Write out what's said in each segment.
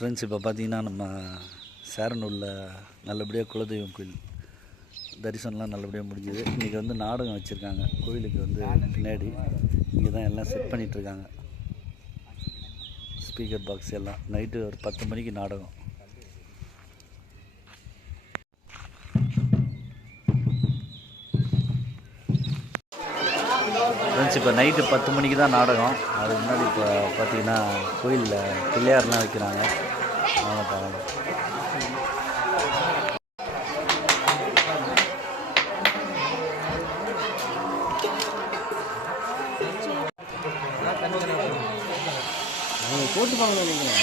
Friends இப்போ பார்த்தீங்கன்னா நம்ம சேரனூரில் நல்லபடியாக குலதெய்வம் கோயில் தரிசனம்லாம் நல்லபடியாக முடிஞ்சுது. இன்றைக்கி வந்து நாடகம் வச்சுருக்காங்க. கோயிலுக்கு வந்து பின்னாடி இங்கே தான் எல்லாம் செட் பண்ணிகிட்ருக்காங்க ஸ்பீக்கர் பாக்ஸ் எல்லாம். நைட்டு ஒரு பத்து மணிக்கு நாடகம். ஃப்ரெண்ட்ஸ் இப்போ நைட்டு பத்து மணிக்கு தான் நாடகம். அதுக்கு முன்னாடி இப்போ பார்த்தீங்கன்னா கோயிலில் பிள்ளையார்லாம் வைக்கிறாங்க. வாங்க பார்க்கலாம் போட்டு பாங்க நீங்கள்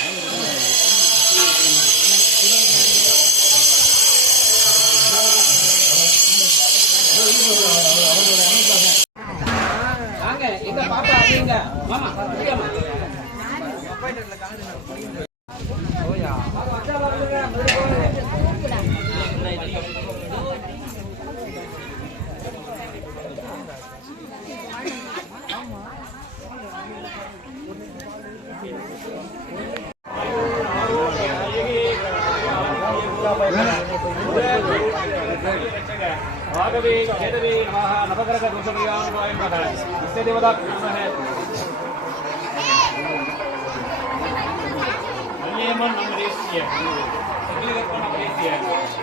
வாங்க எங்க பாப்பா அப்படிங்க மாமா भागवे जयदवे नमः नवग्रह दोषमयानुभावेन नमः इससे देवता है? நம்ம நம்ம தேசிய தேசிய ஓம்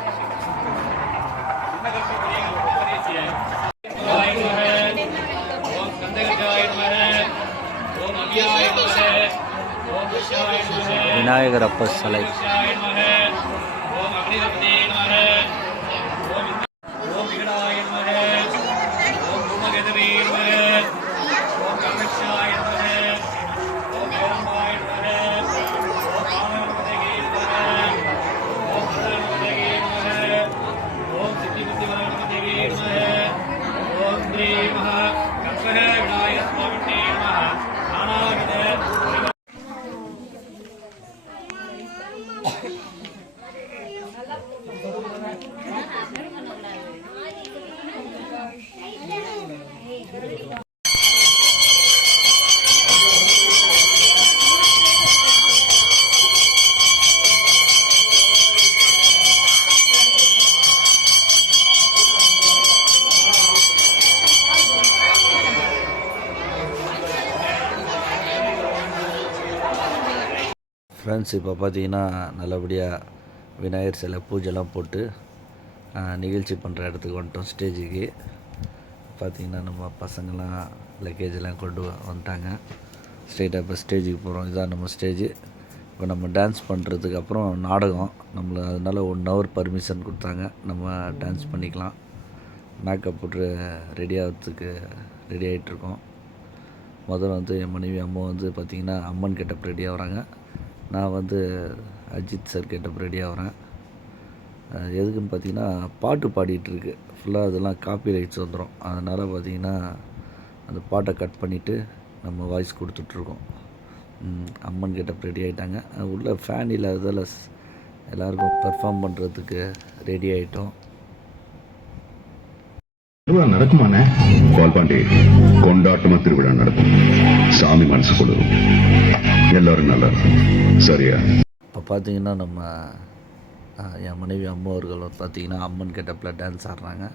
ஓம் அபியாய ஓம் விநாயகர் அப்ப சிலை ஓம் ஃப்ரெண்ட்ஸ் இப்போ பார்த்தீங்கன்னா நல்லபடியாக விநாயகர் சிலை பூஜைலாம் போட்டு நிகழ்ச்சி பண்ணுற இடத்துக்கு வந்துட்டோம் ஸ்டேஜுக்கு. பார்த்தீங்கன்னா நம்ம பசங்கள்லாம் லக்கேஜ் கொண்டு வந்துட்டாங்க. ஸ்ட்ரெயிட்டாக இப்போ ஸ்டேஜுக்கு போகிறோம் இதுதான் நம்ம ஸ்டேஜு. இப்போ நம்ம டான்ஸ் பண்ணுறதுக்கு அப்புறம் நாடகம். நம்மளை அதனால் ஒன் ஹவர் பர்மிஷன் கொடுத்தாங்க. நம்ம டான்ஸ் பண்ணிக்கலாம். மேக்கப் போட்டு ரெடி ஆகிறதுக்கு ரெடி ஆகிட்ருக்கோம் முதல்ல வந்து என் மனைவி அம்மா வந்து பார்த்திங்கன்னா அம்மன் கிட்ட ரெடி ஆகுறாங்க. நான் வந்து அஜித் சார் கெட்டப் ரெடி ஆகிறேன் எதுக்குன்னு பார்த்தீங்கன்னா பாட்டு பாடிட்டு இருக்கு. ஃபுல்லாக அதெல்லாம் காப்பி ரைட்ஸ் வந்துடும் அதனால் பார்த்தீங்கன்னா அந்த பாட்டை கட் பண்ணிவிட்டு நம்ம வாய்ஸ் கொடுத்துட்ருக்கோம் அம்மன் கெட்டப் ரெடி ஆகிட்டாங்க உள்ள ஃபேன் இல்லாததால் எல்லாருக்கும் பெர்ஃபார்ம் பண்ணுறதுக்கு ரெடி ஆகிட்டோம் திருவிழா நடக்குமாண்ணே? கோல்பாண்டி கொண்டாட்டமா திருவிழா நடக்கும். சாமி மனசு கொடுக்கும் எல்லாரும் நல்லா சரியா? இப்போ பார்த்தீங்கன்னா நம்ம என் மனைவி அம்மா அவர்கள் பார்த்தீங்கன்னா அம்மன் கெட்டப்பில் டான்ஸ் ஆடுறாங்க.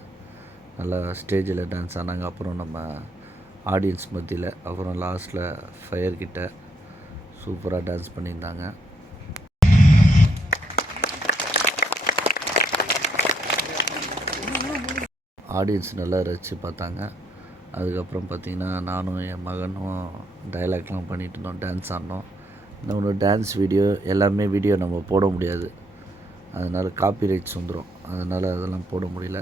நல்லா ஸ்டேஜில் டான்ஸ் ஆடினாங்க. அப்புறம் நம்ம ஆடியன்ஸ் மத்தியில் அப்புறம் லாஸ்ட்டில் ஃபயர் கிட்ட சூப்பராக டான்ஸ் பண்ணியிருந்தாங்க. ஆடியன்ஸ் நல்லா ரசித்து பார்த்தாங்க. அதுக்கப்புறம் பார்த்திங்கன்னா நானும் என் மகனும் டைலாக்லாம் பண்ணிகிட்டு இருந்தோம் டான்ஸ் ஆடினோம் இன்னொன்று டான்ஸ் வீடியோ எல்லாமே வீடியோ நம்ம போட முடியாது. அதனால் காப்பி ரைட்ஸ் வந்துடும் அதனால் அதெல்லாம் போட முடியல.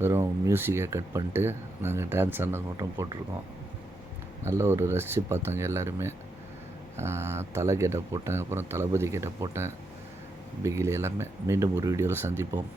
வெறும் மியூசிக்கை கட் பண்ணிட்டு நாங்கள் டான்ஸ் ஆனது மட்டும் போட்டிருக்கோம். நல்ல ஒரு ரசித்து பார்த்தாங்க எல்லாருமே. தலை கேட்ட போட்டேன் அப்புறம் தளபதி கேட்ட போட்டேன். பிகில் எல்லாமே. மீண்டும் ஒரு வீடியோவில் சந்திப்போம்.